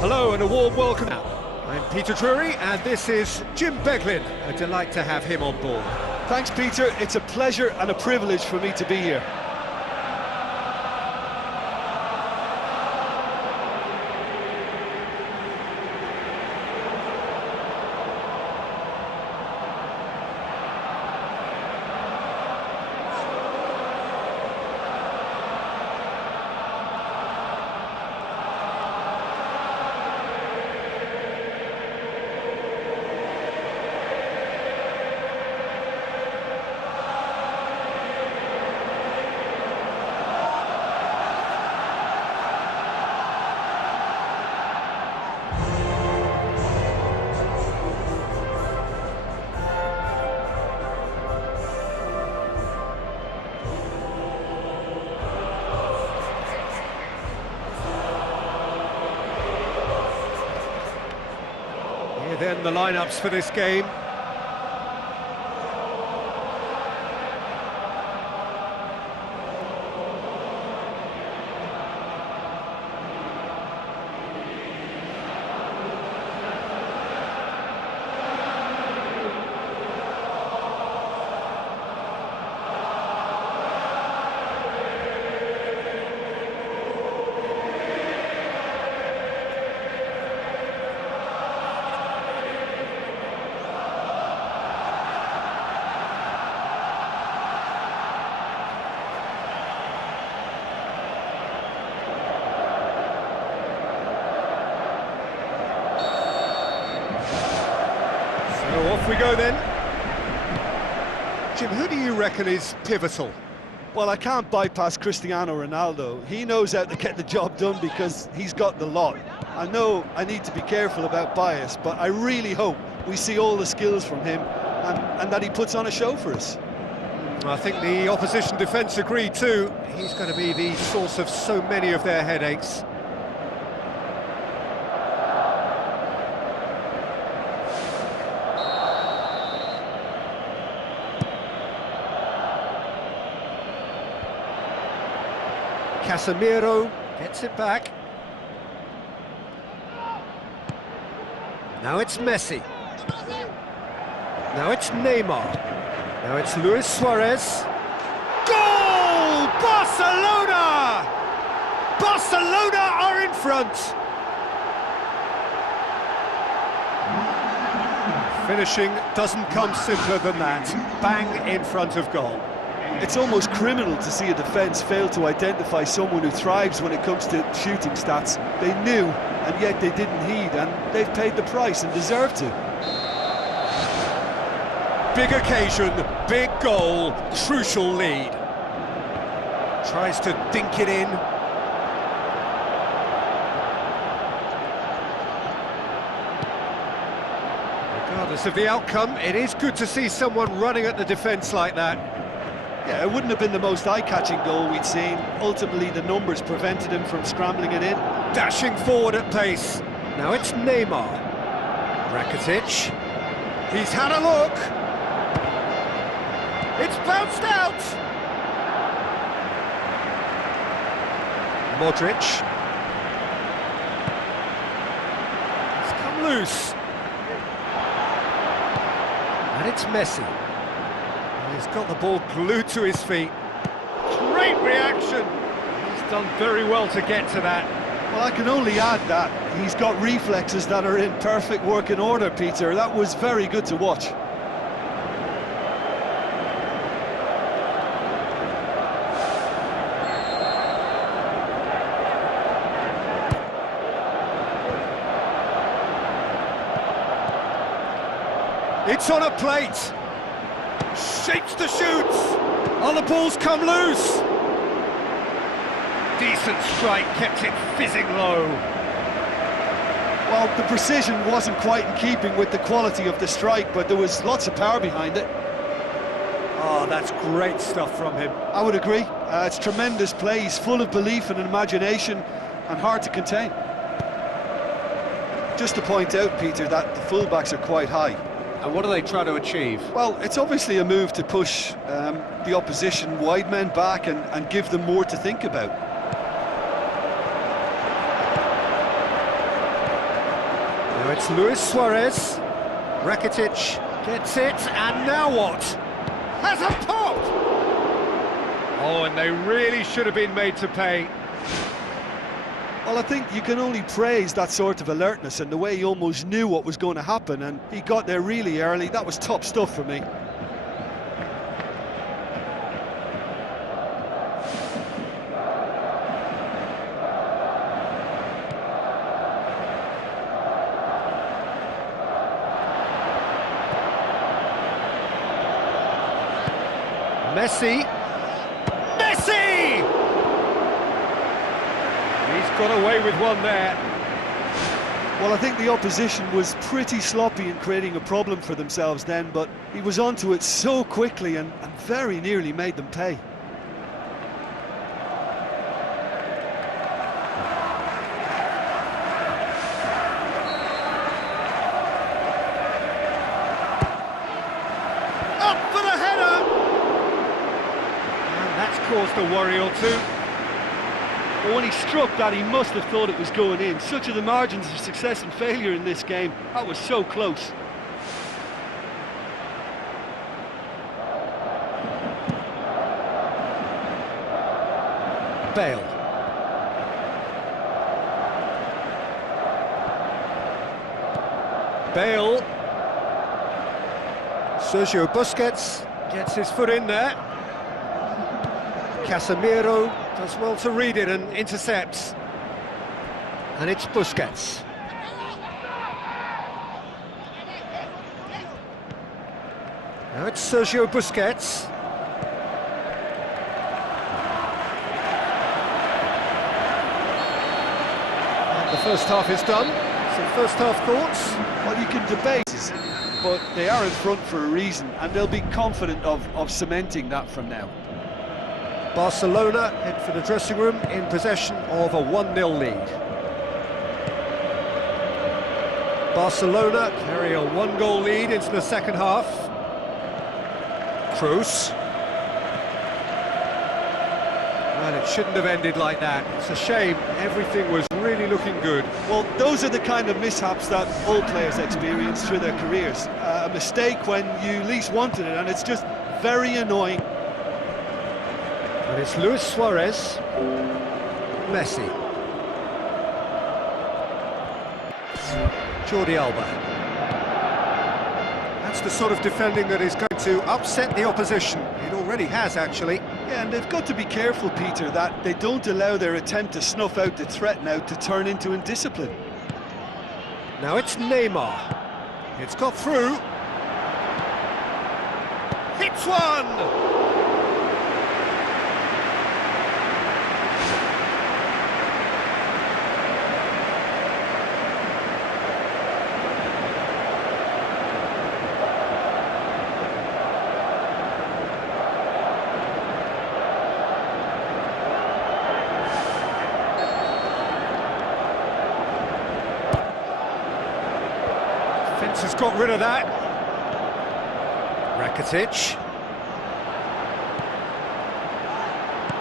Hello and a warm welcome. I'm Peter Drury and this is Jim Beglin. A delight to have him on board. Thanks, Peter. It's a pleasure and a privilege for me to be here. Then the lineups for this game. Off we go then. Jim, who do you reckon is pivotal? Well, I can't bypass Cristiano Ronaldo. He knows how to get the job done because he's got the lot. I know I need to be careful about bias, but I really hope we see all the skills from him and that he puts on a show for us. I think the opposition defence agree too. He's going to be the source of so many of their headaches. Casemiro gets it back. Now it's Messi. Now it's Neymar. Now it's Luis Suarez. Goal! Barcelona! Barcelona are in front. Finishing doesn't come simpler than that. Bang in front of goal. It's almost criminal to see a defence fail to identify someone who thrives when it comes to shooting stats. They knew, and yet they didn't heed, and they've paid the price and deserve to. Big occasion, big goal, crucial lead. Tries to dink it in. Regardless of the outcome, it is good to see someone running at the defence like that. Yeah, it wouldn't have been the most eye-catching goal we'd seen. Ultimately, the numbers prevented him from scrambling it in. Dashing forward at pace. Now it's Neymar. Rakitic. He's had a look. It's bounced out. Modric. It's come loose. And it's Messi. He's got the ball glued to his feet. Great reaction! He's done very well to get to that. Well, I can only add that he's got reflexes that are in perfect working order, Peter. That was very good to watch. It's on a plate. Shapes the shoots. Oh, the ball's come loose. Decent strike, kept it fizzing low. Well, the precision wasn't quite in keeping with the quality of the strike, but there was lots of power behind it. Oh, that's great stuff from him. I would agree. It's tremendous play. He's full of belief and imagination and hard to contain. Just to point out, Peter, that the fullbacks are quite high. And what do they try to achieve? Well, it's obviously a move to push the opposition wide men back and give them more to think about. It's Luis Suarez. Rakitic gets it, and now what? Has a pop! Oh, and they really should have been made to pay. Well, I think you can only praise that sort of alertness and the way he almost knew what was going to happen, and he got there really early. That was top stuff for me. Messi! Messi! He's got away with one there. Well, I think the opposition was pretty sloppy in creating a problem for themselves then, but he was onto it so quickly and very nearly made them pay. Up for the header! And that's caused a worry or two. But when he struck that, he must have thought it was going in. Such are the margins of success and failure in this game. That was so close. Bale. Bale. Sergio Busquets gets his foot in there. Casemiro does well to read it and intercepts. And it's Busquets. Now it's Sergio Busquets. And the first half is done. Some first half thoughts? Well, you can debate, but they are in front for a reason, and they'll be confident of cementing that from now. Barcelona head for the dressing room in possession of a 1-0 lead. Barcelona carry a 1-goal lead into the second half. Kroos. Well, it shouldn't have ended like that. It's a shame. Everything was really looking good. Well, those are the kind of mishaps that all players experience through their careers. A mistake when you least wanted it, and it's just very annoying. And it's Luis Suarez, Messi, Jordi Alba. That's the sort of defending that is going to upset the opposition. It already has, actually. Yeah, and they've got to be careful, Peter, that they don't allow their attempt to snuff out the threat now to turn into indiscipline. Now it's Neymar. It's got through. Hits one! Fence has got rid of that. Rakitic.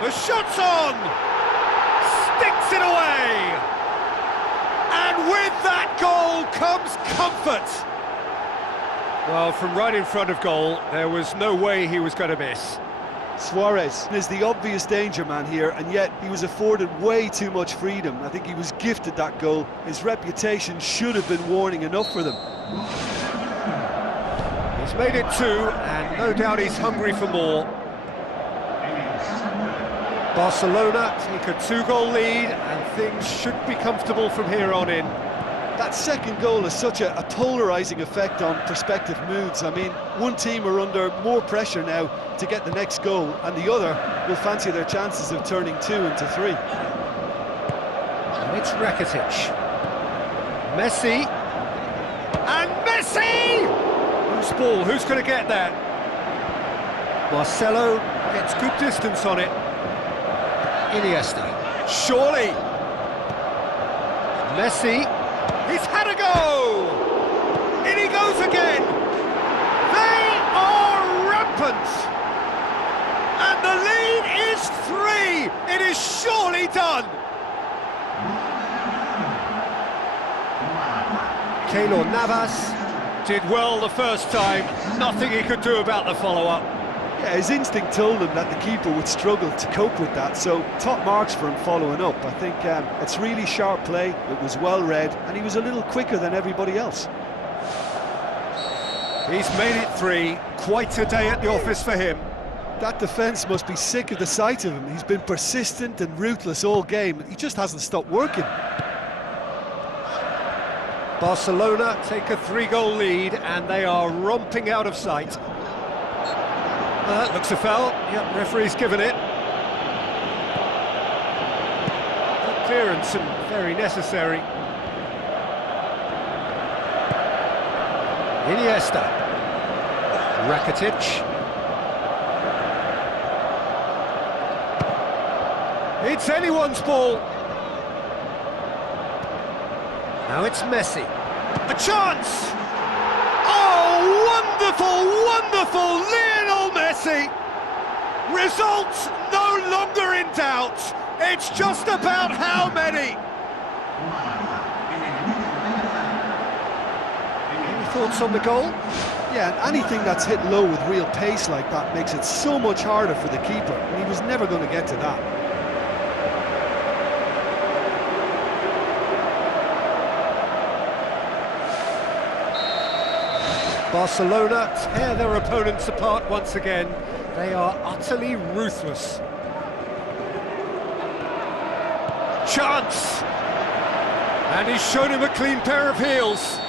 The shot's on! Sticks it away! And with that goal comes comfort! Well, from right in front of goal, there was no way he was going to miss. Suarez is the obvious danger man here, and yet he was afforded way too much freedom. I think he was gifted that goal. His reputation should have been warning enough for them. He's made it two, and no doubt he's hungry for more. Barcelona take a 2-goal lead, and things should be comfortable from here on in. That second goal has such a polarising effect on prospective moods. I mean, one team are under more pressure now to get the next goal, and the other will fancy their chances of turning 2 into 3. And it's Rakitic. Messi. And Messi! Whose ball? Who's going to get that? Marcelo gets good distance on it. Iniesta. Surely. Messi. He's had a go! In he goes again! They are rampant! And the lead is 3! It is surely done! Keylor Navas did well the first time, nothing he could do about the follow-up. Yeah, his instinct told him that the keeper would struggle to cope with that, so top marks for him following up. I think it's really sharp play, it was well read, and he was a little quicker than everybody else. He's made it 3, quite a day at the office for him. That defence must be sick of the sight of him. He's been persistent and ruthless all game, he just hasn't stopped working. Barcelona take a 3-goal lead and they are romping out of sight. Looks a foul. Yep, referee's given it. Good clearance and very necessary. Iniesta. Rakitic. It's anyone's ball. Now it's Messi. A chance! Oh, wonderful, wonderful Lionel Messi! Results no longer in doubt. It's just about how many. Any thoughts on the goal? Yeah, and anything that's hit low with real pace like that makes it so much harder for the keeper, and he was never going to get to that. Barcelona tear their opponents apart once again. They are utterly ruthless. Chance! And he's shown him a clean pair of heels.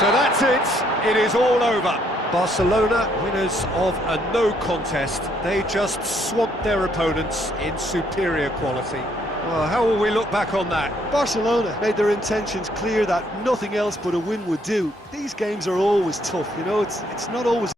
So that's it. It is all over. Barcelona, winners of a no contest. They just swamped their opponents in superior quality. Well, how will we look back on that? Barcelona made their intentions clear that nothing else but a win would do. These games are always tough, you know, it's not always